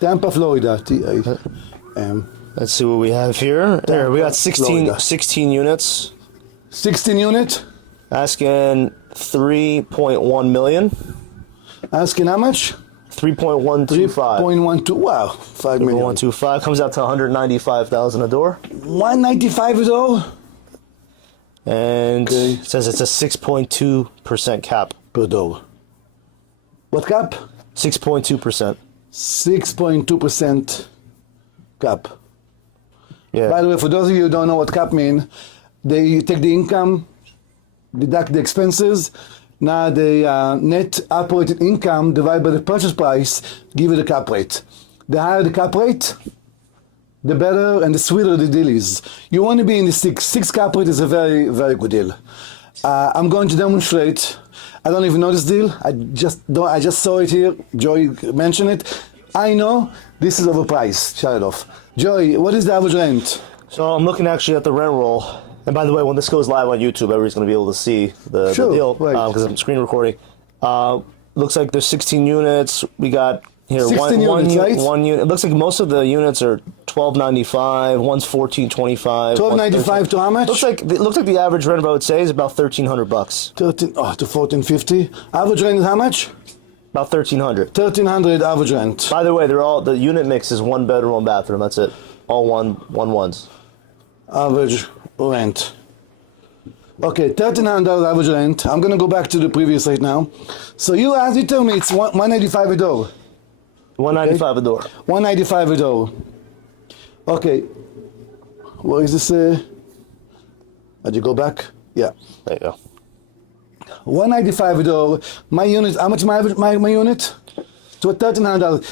Tampa, Florida. Let's see what we have here. There, we got 16 units. 16 units? Asking 3.1 million. Asking how much? 3.125. 3.12. Wow, 5 million. 3.125 comes out to 195,000 a door. 195 a door? And it says it's a 6.2% cap per door. What cap? 6.2%. 6.2% cap. Yeah. By the way, for those of you who don't know what cap mean, they take the income, deduct the expenses. Now the net operating income divided by the purchase price give you the cap rate. The higher the cap rate, the better and the sweeter the deal is. You want to be in the 6. 6 cap rate is a very, very good deal. I'm going to demonstrate. I don't even know this deal. I just saw it here. Joey mentioned it. I know this is overpriced. Shut it off. Joey, what is the average rent? So I'm looking actually at the rent roll. And by the way, when this goes live on YouTube, everybody's going to be able to see the deal because I'm screen recording. Looks like there's 16 units. We got here one unit. It looks like most of the units are $12.95. One's $14.25. $12.95 to how much? It looks like the average rent, I would say, is about $1,300. To $1,450. Average rent is how much? About $1,300. $1,300 average rent. By the way, the unit mix is 1 bedroom, 1 bathroom. That's it. All one ones. Average rent. Okay, $1,300 average rent. I'm gonna go back to the previous right now. So you tell me it's $185 a door. $195 a door. $195 a door. Okay. Where is this? Did you go back? Yeah. There you go. $195 a door. My unit. How much my unit? To $1,300.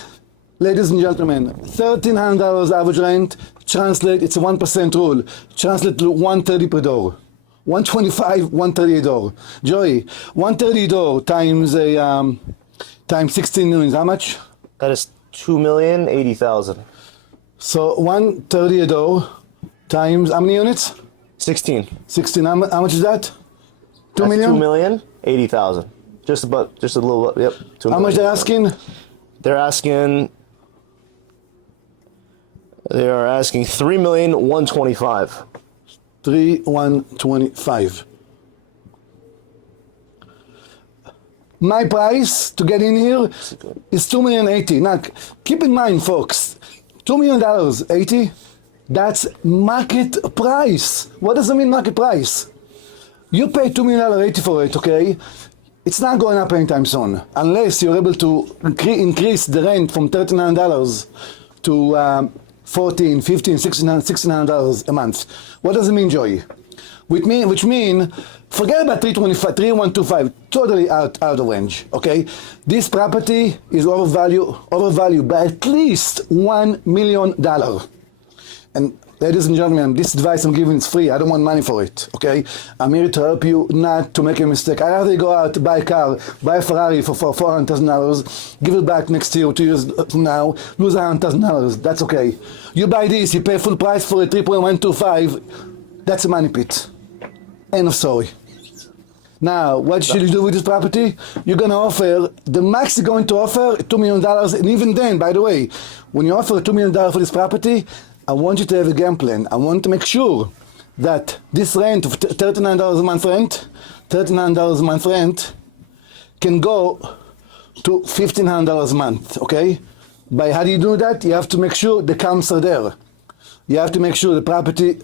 Ladies and gentlemen, $1,300 average rent. Translate. It's a 1% rule. Translate to $130 per door. $125, $130 a door. Joey, $130 a door times 16 units. How much? That is $2,080,000. So $130 a door times how many units? 16. 16. How much is that? $2 million? $2,080,000. Just a little. Yep. How much they're asking? They are asking $3,125,000. 3,125. My price to get in here is $2,080,000. Now, keep in mind, folks, $2,000,080. That's market price. What does it mean, market price? You pay $2,080,000 for it, okay? It's not going up anytime soon, unless you're able to increase the rent from $1,300 to $1,400, $1,500, $1,600 a month. What does it mean, Joey? Which mean, forget about 3,125, totally out of range, okay? This property is overvalued by at least $1 million. And ladies and gentlemen, this advice I'm giving is free. I don't want money for it, okay? I'm here to help you not to make a mistake. I'd rather go out to buy a car, buy a Ferrari for $400,000, give it back next year or 2 years from now, lose $100,000. That's okay. You buy this, you pay full price for a 3.125, that's a money pit. End of story. Now, what should you do with this property? You're going to offer, the max you're going to offer, $2 million. And even then, by the way, when you offer $2 million for this property, I want you to have a game plan. I want to make sure that this rent of $1,300 a month rent, $1,300 a month rent, can go to $1,500 a month, okay? By how do you do that? You have to make sure the comps are there. You have to make sure the property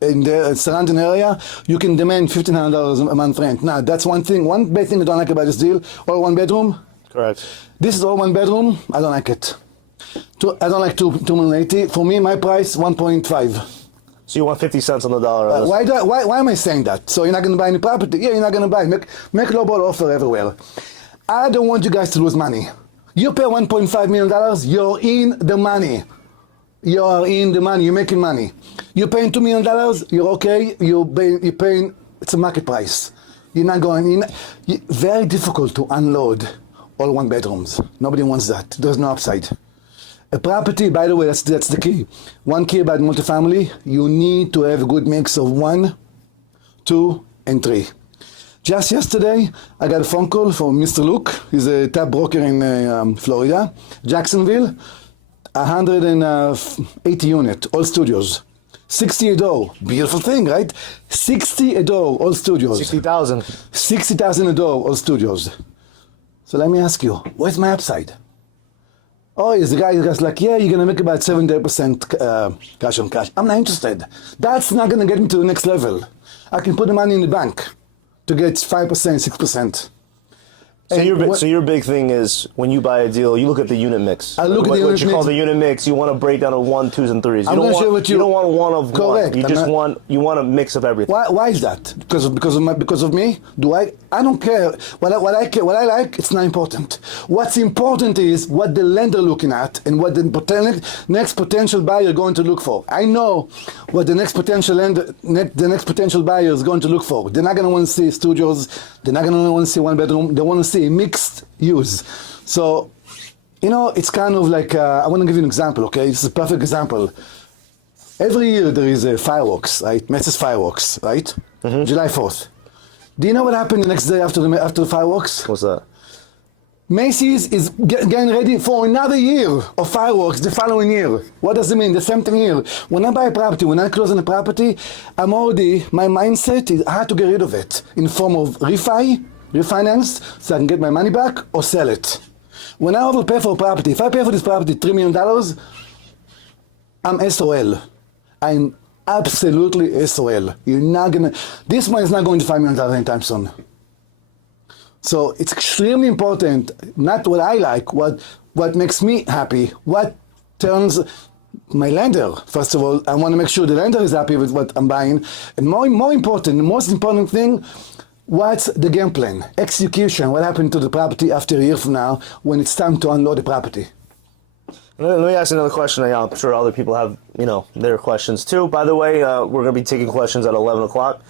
in the surrounding area, you can demand $1,500 a month rent. Now, that's one thing. One bad thing I don't like about this deal, all 1 bedroom. Correct. This is all 1 bedroom. I don't like it. I don't like $2,080,000. For me, my price, 1.5. So you want 50 cents on the dollar. Why am I saying that? So you're not going to buy any property? Yeah, you're not going to buy. Make lowball offer everywhere. I don't want you guys to lose money. You pay $1.5 million, you're in the money. You are in the money, you're making money. You're paying $2 million, you're okay, you're paying, it's a market price. You're not going in. Very difficult to unload all 1 bedrooms. Nobody wants that. There's no upside. A property, by the way, that's the key. One key about multifamily, you need to have a good mix of 1, 2, and 3. Just yesterday, I got a phone call from Mr. Luke. He's a top broker in Florida, Jacksonville. 180 unit, all studios. 60 a door, beautiful thing, right? 60 a door, all studios. 60,000. 60,000 a door, all studios. So let me ask you, where's my upside? Oh, is the guy that's like, yeah, you're gonna make about 70% cash on cash. I'm not interested. That's not gonna get me to the next level. I can put the money in the bank to get 5%, 6%. So your big thing is when you buy a deal, you look at the unit mix. I look at the unit mix. What you call the unit mix, you want to break down to 1, 2s, and 3s. I'm not sure what you don't want one of correct. one. You want a mix of everything. Why is that? Because of me? I don't care. What I like, it's not important. What's important is what the lender looking at and what the next potential buyer going to look for. I know what the next potential buyer is going to look for. They're not going to want to see studios. They're not going to want to see one bedroom. They want to see mixed use. So, it's kind of like, I want to give you an example, okay? This is a perfect example. Every year there is a fireworks, right? Macy's fireworks, right? Mm-hmm. July 4th. Do you know what happened the next day after the fireworks? What's that? Macy's is getting ready for another year of fireworks the following year. What does it mean? The same thing here. When I buy a property, when I close on a property, my mindset is I have to get rid of it in form of refinance, so I can get my money back or sell it. When I overpay for a property, if I pay for this property $3 million, I'm SOL. I'm absolutely SOL. This one is not going to $5 million anytime soon. So it's extremely important, not what I like, what makes me happy, what turns my lender. First of all, I want to make sure the lender is happy with what I'm buying. And more important, the most important thing, what's the game plan? Execution, what happened to the property after a year from now when it's time to unload the property? Let me ask another question. I'm sure other people have, their questions too. By the way, we're going to be taking questions at 11 o'clock.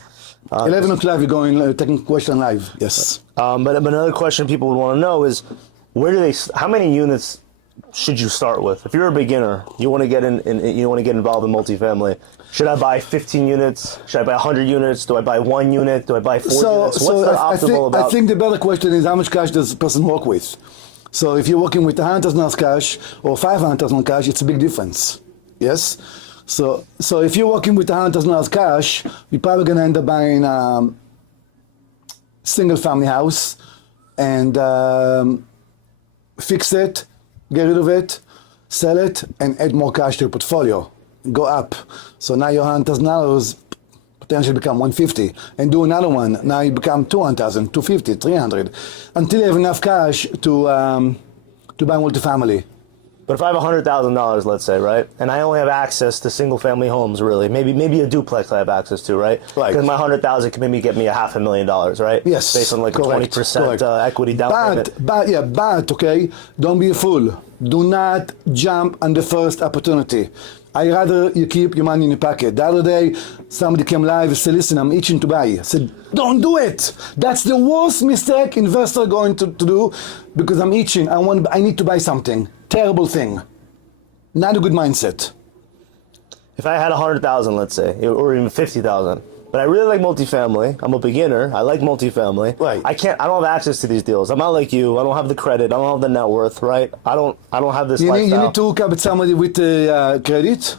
11 o'clock, we're going taking question live. Yes. But another question people would want to know is, how many units should you start with? If you're a beginner, you want to get involved in multifamily. Should I buy 15 units? Should I buy 100 units? Do I buy 1 unit? Do I buy 4 units? What's the optimal about? I think the better question is how much cash does the person work with? So if you're working with $100,000 cash or $500,000 cash, it's a big difference. Yes? So if you're working with $100,000 cash, you're probably going to end up buying a single family house and fix it, get rid of it, sell it, and add more cash to your portfolio. Go up. So now your $100,000 potentially become $150,000, and do another one. Now you become $200,000, $250,000, $300,000, until you have enough cash to buy multifamily. But if I have $100,000, let's say, right, and I only have access to single-family homes, really, maybe a duplex I have access to, right? Right. Because my $100,000 can maybe get me $500,000, right? Yes. Based on like correct. A 20% equity down payment. But okay, don't be a fool. Do not jump on the first opportunity. I rather you keep your money in your pocket. The other day, somebody came live and said, listen, I'm itching to buy. I said, don't do it. That's the worst mistake investor going to do, because I'm itching. I need to buy something. Terrible thing. Not a good mindset. If I had 100,000, let's say, or even 50,000, but I really like multifamily. I'm a beginner. I like multifamily. Right. I don't have access to these deals. I'm not like you. I don't have the credit. I don't have the net worth, right? I don't have this lifestyle. You need to hook up with somebody with credit.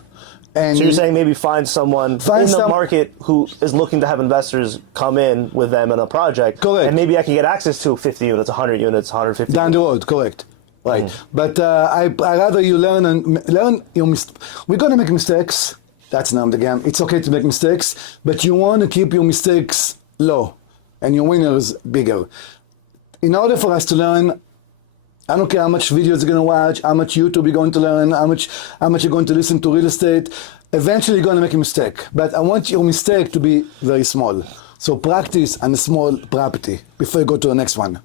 And so you're saying maybe find someone in the market who is looking to have investors come in with them in a project. Correct. And maybe I can get access to 50 units, 100 units, 150 down the road, correct. Right. But I rather you learn your we're going to make mistakes. That's the name of the game. It's okay to make mistakes, but you want to keep your mistakes low and your winners bigger. In order for us to learn, I don't care how much videos you're going to watch, how much YouTube you're going to learn, how much you're going to listen to real estate. Eventually you're going to make a mistake, but I want your mistake to be very small. So practice on a small property before you go to the next one.